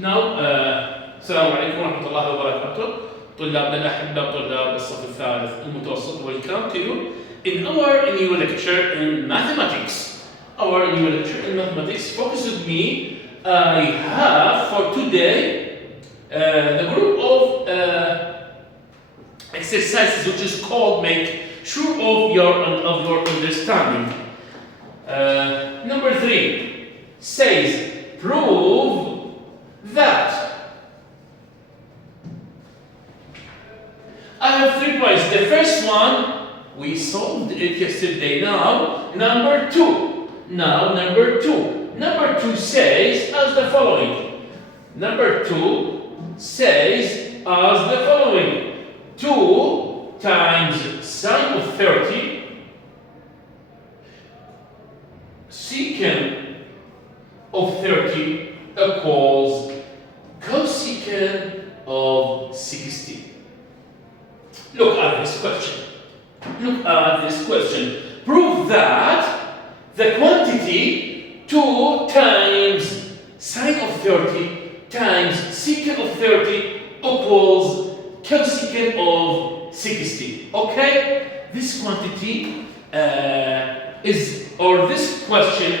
Now, السلام عليكم ورحمة الله وبركاته. طلابنا الأحبة طلاب الصف الثالث المتوسط. Welcome to you in our new lecture in mathematics. Our new lecture in mathematics focuses me. I have for today the group of exercises which is called make sure of your understanding. Number 3 says prove that. I have 3 points. The first one we solved it yesterday. Now number 2. Number 2 says as the following. Number 2 says as the following. 2 times sine of 30 secant of 30 equals cosecant of 60. Look at this question. Prove that the quantity 2 times sine of 30 times secant of 30 equals cosecant of 60. Okay? This quantity this question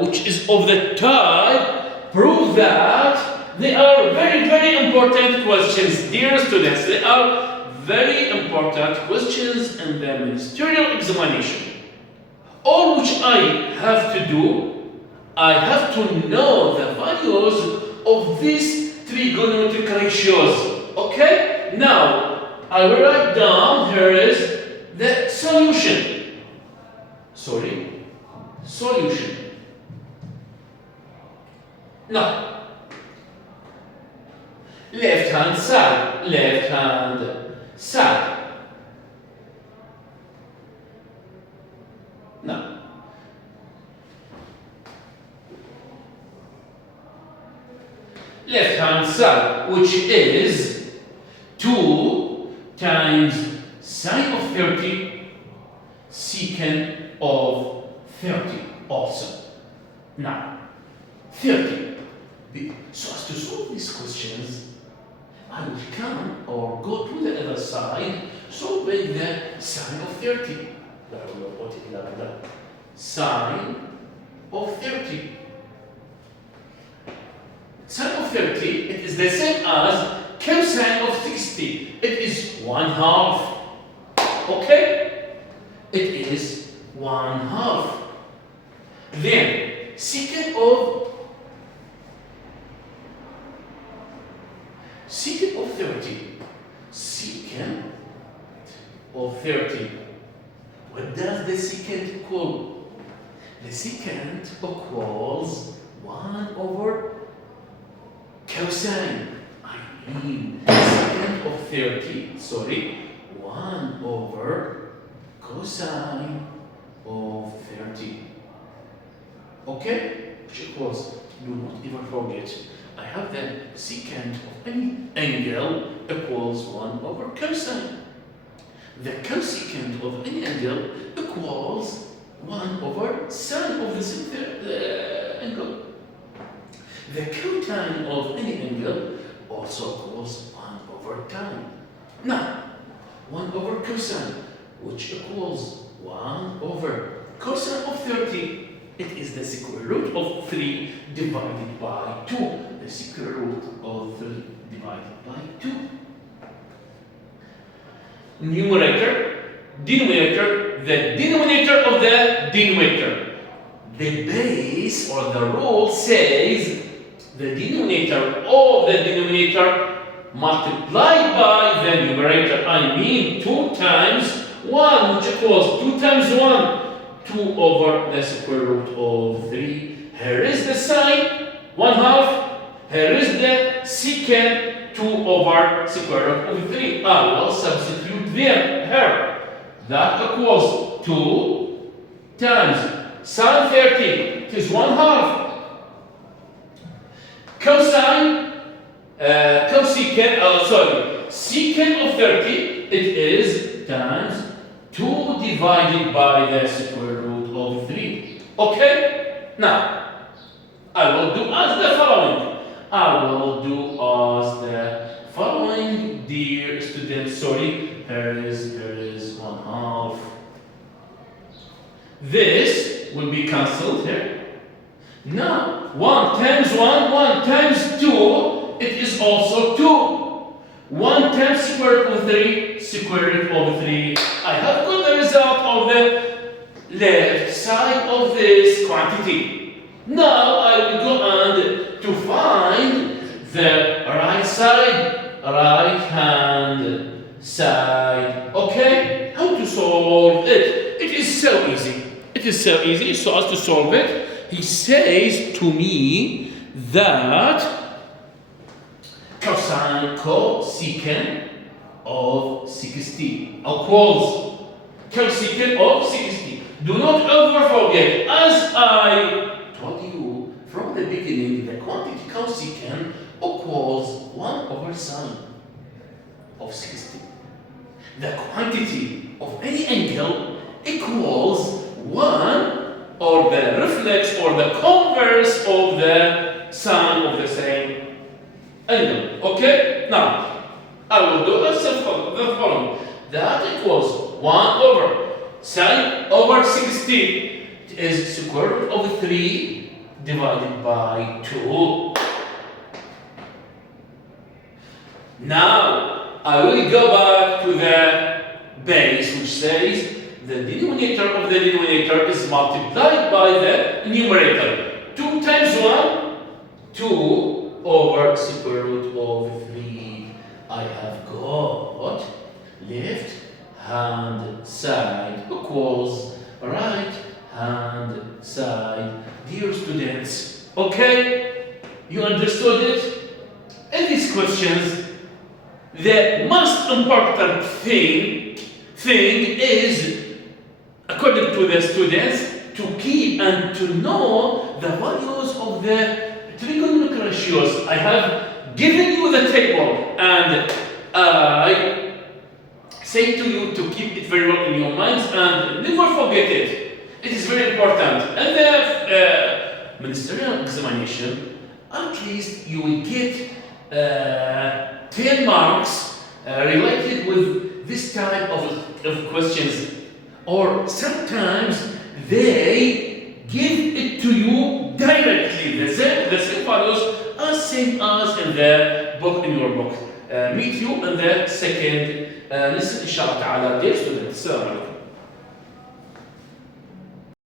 which is of the type, prove that they are very, very important questions, dear students. They are very important questions in the ministerial examination. All which I have to do, I have to know the values of these trigonometric ratios. Okay? Now, I will write down, here is the solution. Solution. Now, left hand side. Now, left hand side, which is 2 times sine of 30 secant of 30 also. Now, 30. So as to solve these questions, I will come or go to the other side, solving the sine of 30. I will put it like that. Sine of 30. Sine of 30, it is the same as cosine of 60. It is 1/2. Okay? It is 1/2. Then, secant of 30. Secant of 30. What does the secant equal? The secant equals 1 over cosine. Secant of 30. 1 over cosine of 30. Okay? Which equals, do not ever forget, I have the secant of any angle equals 1 over cosine. The cosecant of any angle equals 1 over sine of the same angle. The cotangent of any angle also equals 1 over tan. Now, 1 over cosine, which equals 1 over cosine of 30. It is the square root of 3 divided by 2. The square root of 3 divided by 2. Numerator, denominator, the denominator of the denominator. The base or the rule says the denominator of the denominator multiplied by the numerator. I mean 2 times 1, which equals 2 times 1. 2 over the square root of 3. Here is the sine, 1/2. Here is the secant, 2 over square root of 3. I will substitute them here. That equals 2 times sine 30. It is 1/2. Secant of 30. It is times 2 divided by the square root of 3. Okay? Now, I will do as the following. I do as the following, dear students. Sorry, here is 1/2. This will be cancelled here. Now, 1 times 1, 1 times 2, it is also 2. 1 times square root of 3, square root of 3. I have got the result of the left side of this quantity. Now I will go on to find the right side, right hand side. Okay? How to solve it? It is so easy. It is so easy. So as to solve it, he says to me that cosecant of 60 equals cosecant of 60. Do not ever forget, as I told you from the beginning, the quantity cosecant equals 1 over sine of 60. The quantity of any angle equals 1 or the reflex or the converse of the sine of the same angle. Okay? Now, I will do the following. That equals 1 over sine over 60. It is square root of 3 divided by 2. Now, I will go back to the base, which says the denominator of the denominator is multiplied by the numerator. 2 times 1, 2 over square root of 3. I have got left hand side equals right hand side. Dear students, okay? You understood it? In these questions, the most important thing is, according to the students, to keep and to know the values of the trigonometric ratios. I have given you the table, and I say to you to keep it very well in your minds and never forget it. It is very important. And the ministerial examination, at least you will get 10 marks related with this type of questions. Or sometimes they give it to you directly, the same values as same as in the book, in your book. Meet you in the second lesson, inshallah ta'ala. Dear students, assalamu alaikum.